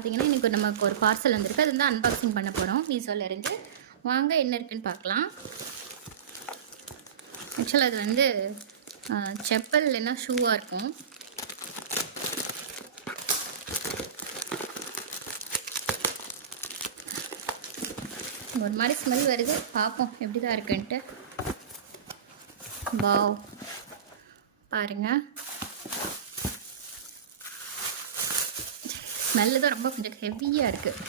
பார்த்தீங்கன்னா இன்றைக்கி நமக்கு ஒரு பார்சல் வந்திருக்கு. அது வந்து அன்பாக்சிங் பண்ண போகிறோம் மீஷோலேருந்து. வாங்க என்ன இருக்குன்னு பார்க்கலாம். ஆக்சுவலாக அது வந்து செப்பல் இல்லைன்னா ஷூவாக இருக்கும். ஒரு மாதிரி ஸ்மெல் வருது, பார்ப்போம் எப்படி தான் இருக்குன்ட்டு. வாவ், பாருங்கள், ஸ்மெல்லு தான் ரொம்ப கொஞ்சம் ஹெவியாக இருக்குது.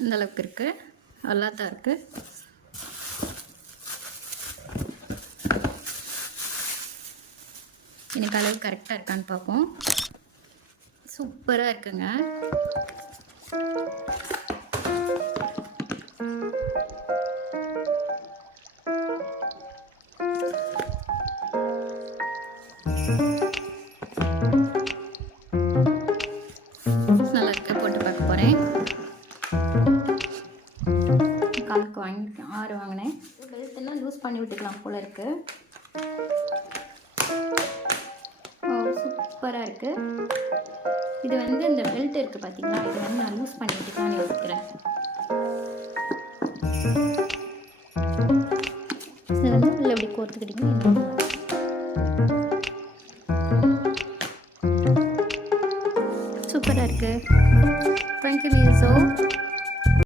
இந்த அளவுக்கு இருக்குது, நல்லா தான் இருக்குது. எனக்கு அளவு கரெக்டாக இருக்கான்னு பார்ப்போம். சூப்பராக இருக்குங்க. நல்லா இருக்கு, போட்டு பார்க்க போகிறேன். காலுக்கு வாங்கிருக்கேன், 6 வாங்கினேன். பெல்ட்டெல்லாம் லூஸ் பண்ணி விட்டுக்கலாம் போல இருக்குது. சூப்பராக இருக்குது. இது வந்து இந்த பெல்ட் இருக்குது பார்த்தீங்களா, இது வந்து நான் லூஸ் பண்ணி விட்டுக்கலாம்னு யோசிக்கிறேன். இது வந்து உள்ள இப்படி கோர்த்துக்கிட்டிங்கன்னா